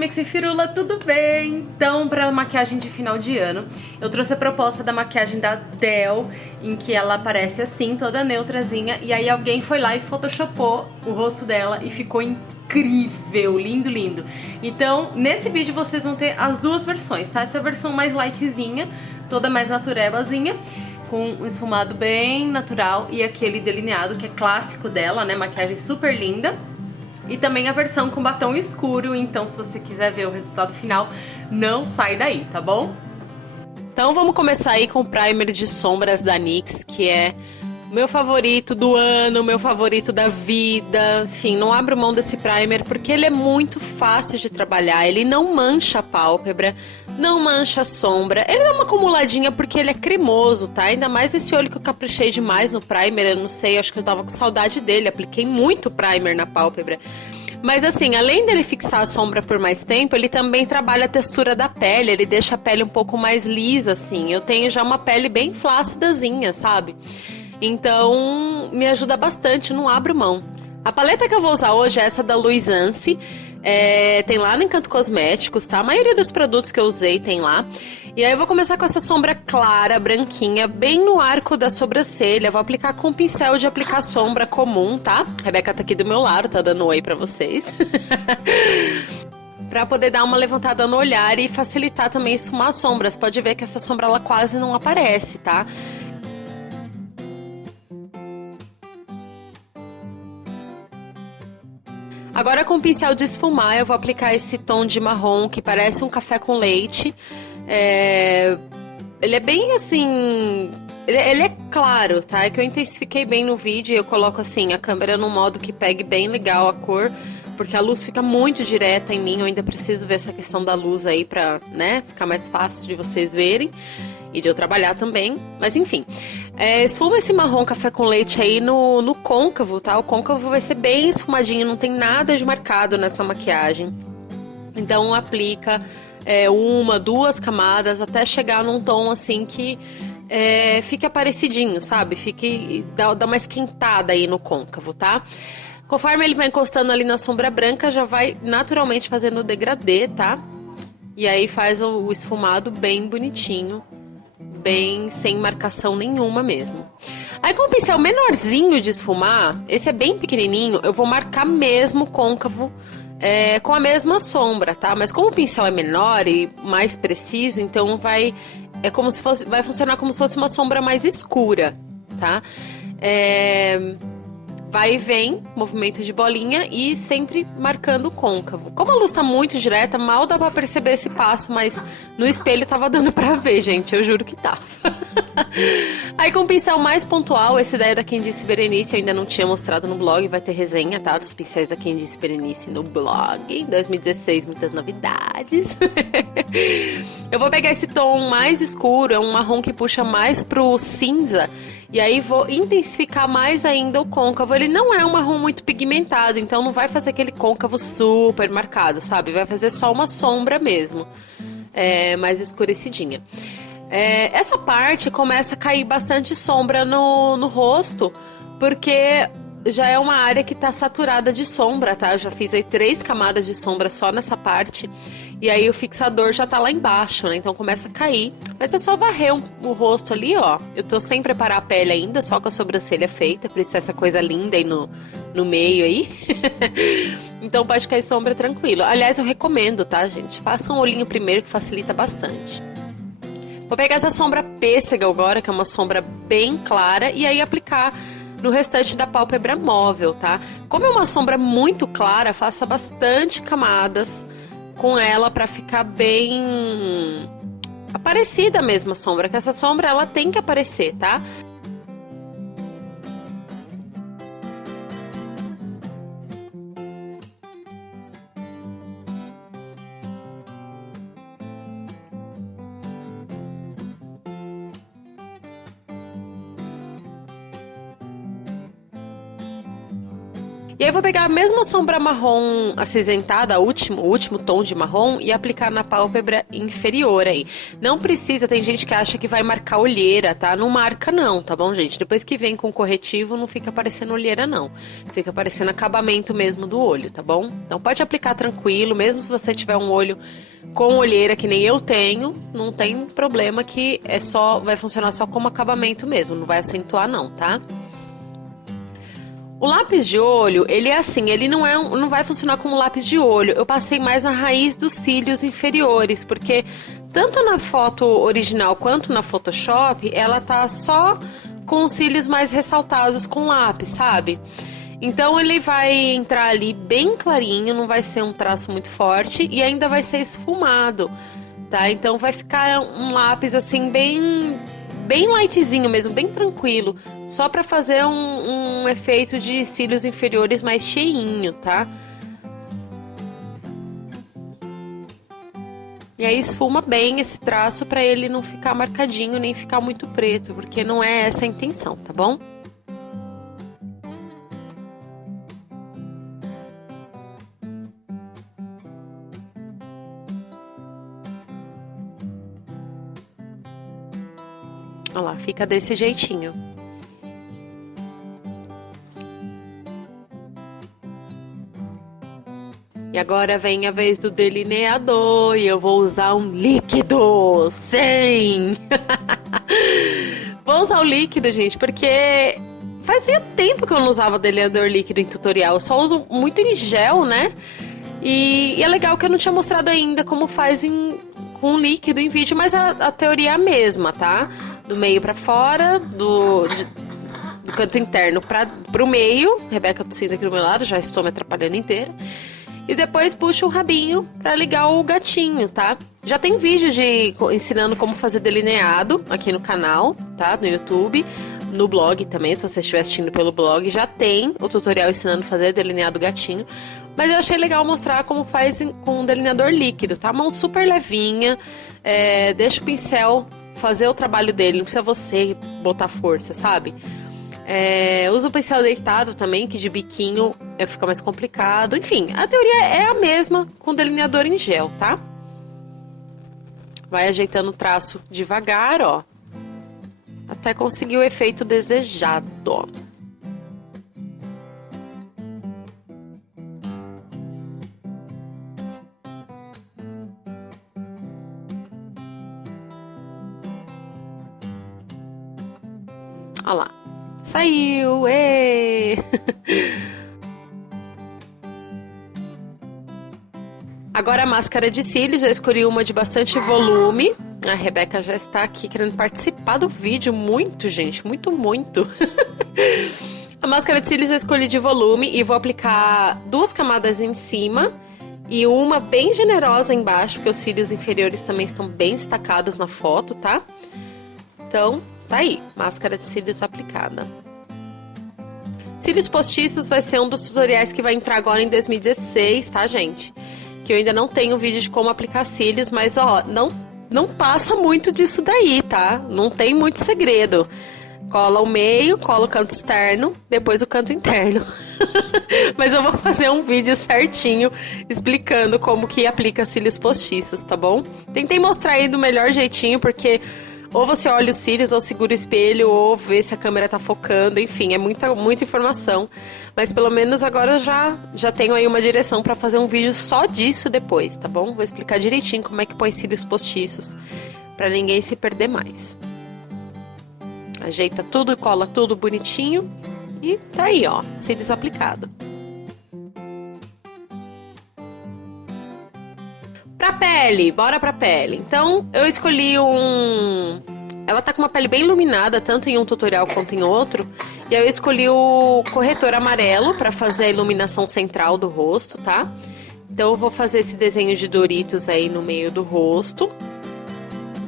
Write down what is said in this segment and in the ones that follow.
Mix e Firula, tudo bem? Então, para maquiagem de final de ano, eu trouxe a proposta da maquiagem da Dell, em que ela aparece assim, toda neutrazinha, e aí alguém foi lá e photoshopou o rosto dela e ficou incrível, lindo, lindo. Então, nesse vídeo vocês vão ter as duas versões, tá? Essa versão mais lightzinha, toda mais naturebazinha, com um esfumado bem natural e aquele delineado que é clássico dela, né? Maquiagem super linda. E também a versão com batom escuro, então se você quiser ver o resultado final, não sai daí, tá bom? Então vamos começar aí com o primer de sombras da NYX, que é meu favorito do ano, meu favorito da vida. Enfim, não abro mão desse primer porque ele é muito fácil de trabalhar, ele não mancha a pálpebra, não mancha a sombra, ele dá uma acumuladinha porque ele é cremoso, tá? Ainda mais esse olho que eu caprichei demais no primer, eu não sei, acho que eu tava com saudade dele, apliquei muito primer na pálpebra. Mas assim, além dele fixar a sombra por mais tempo, ele também trabalha a textura da pele, ele deixa a pele um pouco mais lisa, assim. Eu tenho já uma pele bem flácidazinha, sabe? Então, me ajuda bastante, não abro mão. A paleta que eu vou usar hoje é essa da Luisance. Tem lá no Encanto Cosméticos, tá? A maioria dos produtos que eu usei tem lá. E aí eu vou começar com essa sombra clara, branquinha, bem no arco da sobrancelha. Vou aplicar com um pincel de aplicar sombra comum, tá? A Rebeca tá aqui do meu lado, tá dando um oi pra vocês. Pra poder dar uma levantada no olhar e facilitar também esfumar as sombras. Pode ver que essa sombra ela quase não aparece, tá? Agora com o pincel de esfumar eu vou aplicar esse tom de marrom que parece um café com leite. Ele é bem assim... Ele é claro, tá? É que eu intensifiquei bem no vídeo e eu coloco assim a câmera num modo que pegue bem legal a cor, porque a luz fica muito direta em mim. Eu ainda preciso ver essa questão da luz aí pra, né, ficar mais fácil de vocês verem e de eu trabalhar também. Mas enfim, esfuma esse marrom café com leite aí no côncavo, tá? O côncavo vai ser bem esfumadinho, não tem nada de marcado nessa maquiagem. Então aplica uma, duas camadas até chegar num tom assim que fique aparecidinho, sabe? Dá uma esquentada aí no côncavo, tá? Conforme ele vai encostando ali na sombra branca, já vai naturalmente fazendo o degradê, tá? E aí faz o esfumado bem bonitinho, bem sem marcação nenhuma mesmo. Aí com o pincel menorzinho de esfumar, esse é bem pequenininho, eu vou marcar mesmo o côncavo com a mesma sombra, tá? Mas como o pincel é menor e mais preciso, então vai funcionar como se fosse uma sombra mais escura, tá? Vai e vem, movimento de bolinha e sempre marcando o côncavo. Como a luz tá muito direta, mal dá pra perceber esse passo, mas no espelho tava dando pra ver, gente, eu juro que tava. Aí com o pincel mais pontual, esse daí é da Candice Berenice, eu ainda não tinha mostrado no blog, vai ter resenha, tá? Dos pincéis da Candice Berenice no blog. 2016, muitas novidades. Eu vou pegar esse tom mais escuro, é um marrom que puxa mais pro cinza. E aí vou intensificar mais ainda o côncavo. Ele não é um marrom muito pigmentado, então não vai fazer aquele côncavo super marcado, sabe? Vai fazer só uma sombra mesmo, mais escurecidinha. Essa parte começa a cair bastante sombra no rosto, porque já é uma área que tá saturada de sombra, tá? Eu já fiz aí 3 camadas de sombra só nessa parte. E aí o fixador já tá lá embaixo, né? Então começa a cair. Mas é só varrer o rosto ali, ó. Eu tô sem preparar a pele ainda, só com a sobrancelha feita. Por isso essa coisa linda aí no meio aí. Então pode cair sombra tranquilo. Aliás, eu recomendo, tá, gente? Faça um olhinho primeiro que facilita bastante. Vou pegar essa sombra pêssega agora, que é uma sombra bem clara. E aí aplicar no restante da pálpebra móvel, tá? Como é uma sombra muito clara, faça bastante camadas com ela para ficar bem aparecida mesmo a sombra, que essa sombra ela tem que aparecer, tá? E aí eu vou pegar a mesma sombra marrom acinzentada, o último tom de marrom, e aplicar na pálpebra inferior aí. Não precisa, tem gente que acha que vai marcar olheira, tá? Não marca não, tá bom, gente? Depois que vem com corretivo, não fica parecendo olheira não. Fica parecendo acabamento mesmo do olho, tá bom? Então pode aplicar tranquilo, mesmo se você tiver um olho com olheira que nem eu tenho, não tem problema que vai funcionar só como acabamento mesmo, não vai acentuar não, tá? O lápis de olho, ele é assim, ele não vai funcionar como lápis de olho. Eu passei mais na raiz dos cílios inferiores, porque tanto na foto original quanto na Photoshop, ela tá só com os cílios mais ressaltados com lápis, sabe? Então ele vai entrar ali bem clarinho, não vai ser um traço muito forte e ainda vai ser esfumado, tá? Então vai ficar um lápis assim bem lightzinho mesmo, bem tranquilo, só pra fazer um efeito de cílios inferiores mais cheinho, tá? E aí esfuma bem esse traço pra ele não ficar marcadinho nem ficar muito preto, porque não é essa a intenção, tá bom? Olha lá, fica desse jeitinho. E agora vem a vez do delineador e eu vou usar um líquido. Sim! Vou usar o líquido, gente, porque fazia tempo que eu não usava delineador líquido em tutorial. Eu só uso muito em gel, né? E é legal que eu não tinha mostrado ainda como faz com líquido em vídeo, mas a teoria é a mesma, tá? Do meio pra fora, do canto interno pro meio. Rebeca tossindo aqui do meu lado, já estou me atrapalhando inteira. E depois puxa o rabinho pra ligar o gatinho, tá? Já tem vídeo ensinando como fazer delineado aqui no canal, tá? No YouTube, no blog também, se você estiver assistindo pelo blog, já tem o tutorial ensinando a fazer delineado gatinho. Mas eu achei legal mostrar como faz com um delineador líquido, tá? Mão super levinha, deixa o pincel fazer o trabalho dele, não precisa você botar força, sabe? Usa o pincel deitado também, que de biquinho fica mais complicado. Enfim, a teoria é a mesma com delineador em gel, tá? Vai ajeitando o traço devagar, ó. Até conseguir o efeito desejado, ó. Olha lá. Saiu! Ê! Agora a máscara de cílios, eu escolhi uma de bastante volume. A Rebeca já está aqui querendo participar do vídeo. Muito, gente. Muito, muito. A máscara de cílios eu escolhi de volume e vou aplicar 2 camadas em cima e uma bem generosa embaixo, porque os cílios inferiores também estão bem destacados na foto, tá? Então, tá aí, máscara de cílios aplicada. Cílios postiços vai ser um dos tutoriais que vai entrar agora em 2016, tá, gente? Que eu ainda não tenho vídeo de como aplicar cílios, mas, ó, não passa muito disso daí, tá? Não tem muito segredo. Cola o meio, cola o canto externo, depois o canto interno. Mas eu vou fazer um vídeo certinho explicando como que aplica cílios postiços, tá bom? Tentei mostrar aí do melhor jeitinho, porque ou você olha os cílios, ou segura o espelho, ou vê se a câmera tá focando, enfim, é muita informação. Mas pelo menos agora eu já tenho aí uma direção pra fazer um vídeo só disso depois, tá bom? Vou explicar direitinho como é que põe cílios postiços, pra ninguém se perder mais. Ajeita tudo, cola tudo bonitinho e tá aí, ó, cílios aplicado. Pra pele, bora pra pele. Então, eu escolhi ela tá com uma pele bem iluminada, tanto em um tutorial quanto em outro. E aí eu escolhi o corretor amarelo pra fazer a iluminação central do rosto, tá? Então eu vou fazer esse desenho de Doritos aí no meio do rosto,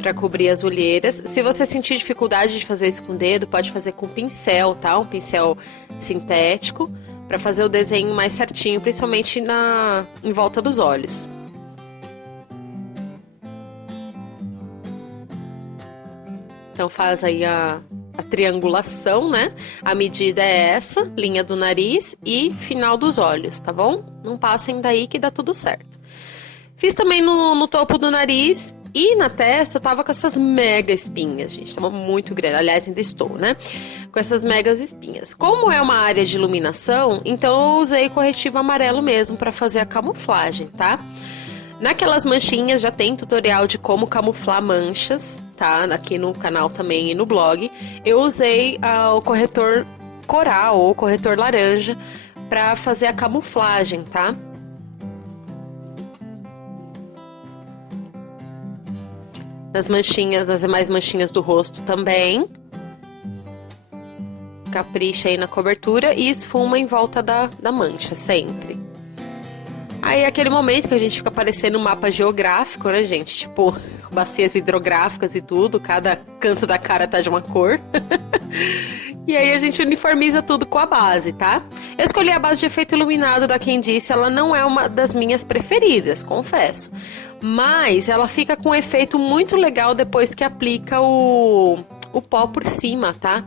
pra cobrir as olheiras. Se você sentir dificuldade de fazer isso com o dedo, pode fazer com pincel, tá? Um pincel sintético, pra fazer o desenho mais certinho, principalmente em volta dos olhos. Então faz aí a triangulação, né? A medida é essa, linha do nariz e final dos olhos, tá bom? Não passem daí que dá tudo certo. Fiz também no topo do nariz e na testa eu tava com essas mega espinhas, gente. Tava muito grande, aliás, ainda estou, né? Com essas megas espinhas. Como é uma área de iluminação, então eu usei corretivo amarelo mesmo pra fazer a camuflagem, tá? Naquelas manchinhas já tem tutorial de como camuflar manchas, tá? Aqui no canal também e no blog. Eu usei o corretor coral ou corretor laranja pra fazer a camuflagem, tá? Nas manchinhas, nas demais manchinhas do rosto também. Capricha aí na cobertura e esfuma em volta da mancha, sempre. Aí é aquele momento que a gente fica parecendo um mapa geográfico, né, gente? Tipo, bacias hidrográficas e tudo, cada canto da cara tá de uma cor. E aí a gente uniformiza tudo com a base, tá? Eu escolhi a base de efeito iluminado da Quem Disse, ela não é uma das minhas preferidas, confesso. Mas ela fica com um efeito muito legal depois que aplica o pó por cima, tá?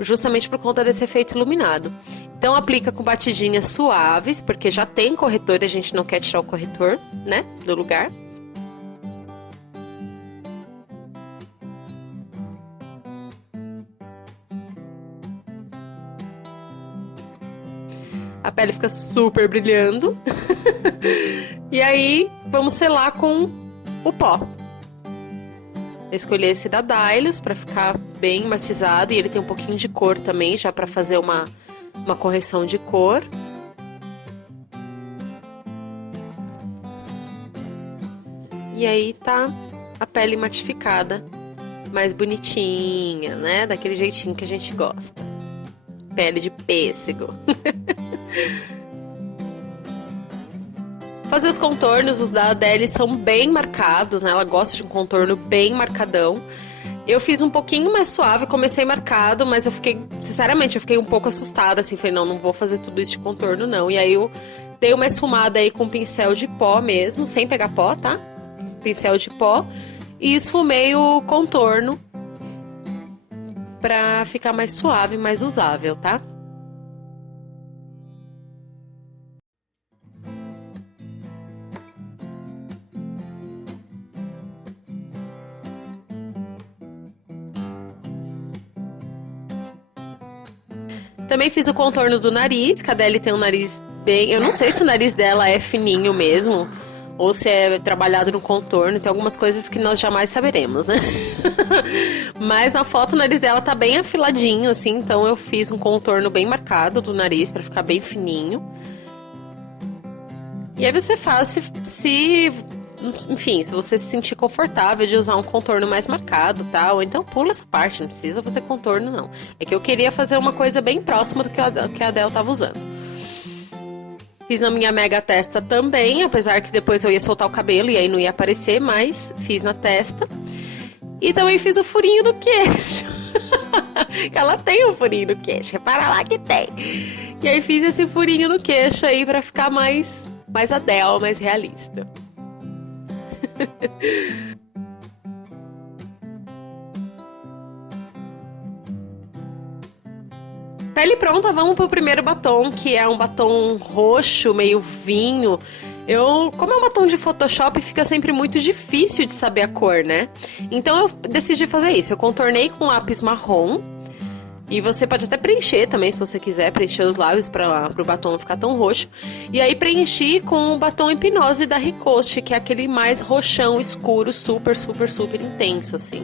Justamente por conta desse efeito iluminado. Então aplica com batidinhas suaves, porque já tem corretor e a gente não quer tirar o corretor, né, do lugar. A pele fica super brilhando. E aí, vamos selar com o pó. Eu escolhi esse da Dylos para ficar bem matizado. E ele tem um pouquinho de cor também, já para fazer uma correção de cor. E aí tá a pele matificada, mais bonitinha, né? Daquele jeitinho que a gente gosta. Pele de pêssego. Fazer os contornos, os da Adele são bem marcados, né? Ela gosta de um contorno bem marcadão. Eu fiz um pouquinho mais suave, comecei marcado, mas eu fiquei, sinceramente, eu fiquei um pouco assustada, assim, falei, não vou fazer tudo isso de contorno, não. E aí eu dei uma esfumada aí com pincel de pó mesmo, sem pegar pó, tá? Pincel de pó. E esfumei o contorno pra ficar mais suave, mais usável, tá? Também fiz o contorno do nariz, que a Adele tem um nariz bem... Eu não sei se o nariz dela é fininho mesmo, ou se é trabalhado no contorno. Tem algumas coisas que nós jamais saberemos, né? Mas na foto o nariz dela tá bem afiladinho, assim, então eu fiz um contorno bem marcado do nariz pra ficar bem fininho. E aí você faz enfim, se você se sentir confortável de usar um contorno mais marcado, tá? Ou então pula essa parte, não precisa fazer contorno, não. É que eu queria fazer uma coisa bem próxima do que a Adele tava usando. Fiz na minha mega testa também, apesar que depois eu ia soltar o cabelo e aí não ia aparecer, mas fiz na testa. E também fiz o furinho do queixo. Ela tem um furinho no queixo, repara lá que tem. E aí fiz esse furinho no queixo aí pra ficar mais Adele, mais realista. Pele pronta, vamos pro primeiro batom, que é um batom roxo, meio vinho. Como é um batom de Photoshop, fica sempre muito difícil de saber a cor, né? Então eu decidi fazer isso. Eu contornei com lápis marrom. E você pode até preencher também, se você quiser, preencher os lábios para o batom não ficar tão roxo. E aí preenchi com o batom Hipnose da Ricoste, que é aquele mais roxão, escuro, super, super, super intenso, assim.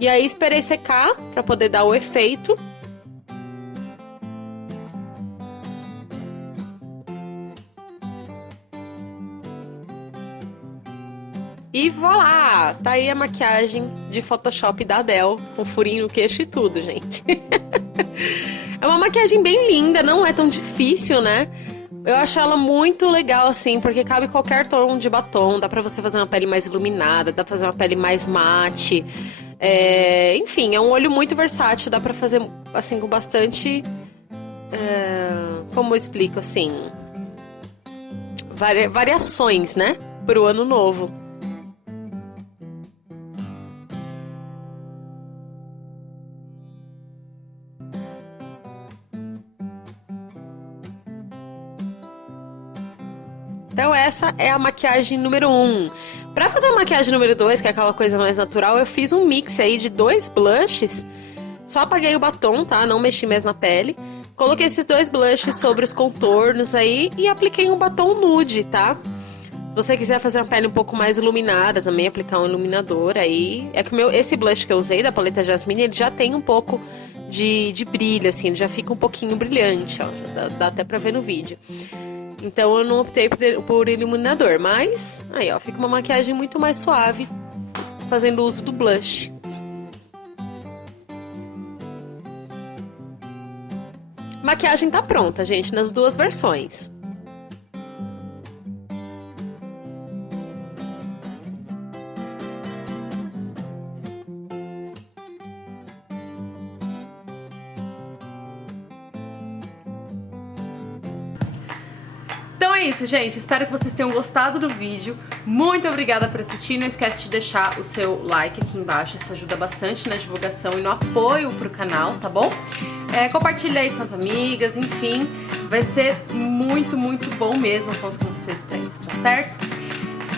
E aí esperei secar para poder dar o efeito. E voilá! Tá aí a maquiagem de Photoshop da Adele, com furinho no queixo e tudo, gente. É uma maquiagem bem linda, não é tão difícil, né? Eu acho ela muito legal, assim, porque cabe qualquer tom de batom. Dá pra você fazer uma pele mais iluminada, dá pra fazer uma pele mais mate. Enfim, é um olho muito versátil, dá pra fazer, assim, com bastante... como eu explico, assim... variações, né? Pro ano novo. essa é a maquiagem número 1. Pra fazer a maquiagem número 2, que é aquela coisa mais natural, eu fiz um mix aí de 2 blushes. Só apaguei o batom, tá? Não mexi mais na pele. Coloquei esses 2 blushes sobre os contornos aí e apliquei um batom nude, tá? Se você quiser fazer uma pele um pouco mais iluminada também, aplicar um iluminador aí. É que esse blush que eu usei, da paleta Jasmine, ele já tem um pouco de brilho, assim. Ele já fica um pouquinho brilhante, ó. Dá até pra ver no vídeo. Então eu não optei por iluminador, mas... Aí, ó, fica uma maquiagem muito mais suave, fazendo uso do blush. Maquiagem tá pronta, gente, nas 2 versões. Então é isso, gente. Espero que vocês tenham gostado do vídeo. Muito obrigada por assistir. Não esquece de deixar o seu like aqui embaixo. Isso ajuda bastante na divulgação e no apoio pro canal, tá bom? Compartilha aí com as amigas, enfim. Vai ser muito, muito bom mesmo. Eu conto com vocês pra isso, tá certo?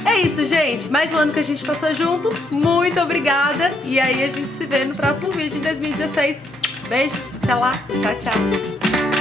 É isso, gente. Mais um ano que a gente passou junto. Muito obrigada. E aí a gente se vê no próximo vídeo em 2016. Beijo, até lá. Tchau, tchau.